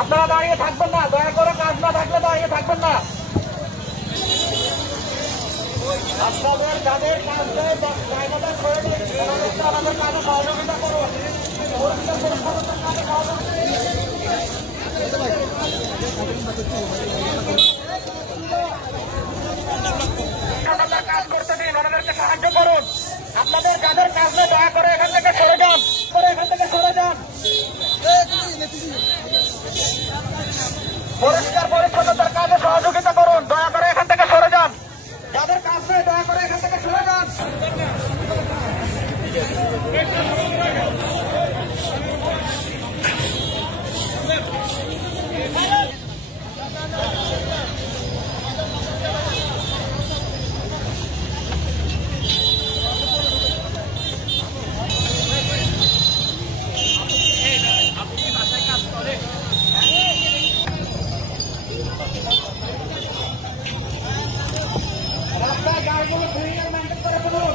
আপনারা দাঁড়িয়ে থাকবেন না, দয়া করে কাজ না থাকলে দাঁড়িয়ে থাকবেন না। আপনাদের যাদের কাজ নেই জায়গাটা করে দিচ্ছি, আমাদের কাজে সহযোগিতা করুন। কাজ করতে দিন, ওনাদেরকে সাহায্য করুন। আপনাদের যাদের কাজ নেই দয়া করে এখান থেকে সরে যান, এখান থেকে সরে যান। পরিষ্কার পরিচ্ছন্নতার কাজে সহযোগিতা করুন, দয়া করে এখান থেকে সরে যান। যাদের কাজ নেই দয়া করে এখান থেকে সরে যান। রাস্তায় গাড়িগুলো ক্লিয়ার মেনটেন করে ফেলুন।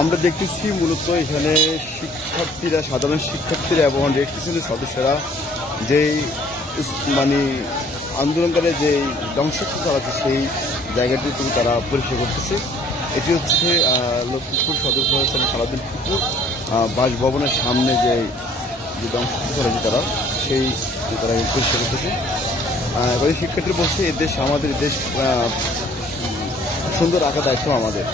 আমরা দেখতেছি মূলত এখানে শিক্ষার্থীরা, সাধারণ শিক্ষার্থীরা এবং রেড ক্রিসেন্টের সদস্যরা যেই মানে আন্দোলনকারী যে ধ্বংসত্ব চালাচ্ছে সেই জায়গাটি তারা পরিষ্কার করতেছে। এটি হচ্ছে লক্ষ্মীপুর সদর হাসপাতাল সারাদিন পুকুর বাসভবনের সামনে যে ধ্বংসত্ব চালাচ্ছে তারা সেই তারা পরিষ্কার করতেছে। এবারে শিক্ষার্থীরা বলছে এদেশ আমাদের দেশ সুন্দর রাখার দায়িত্ব আমাদের।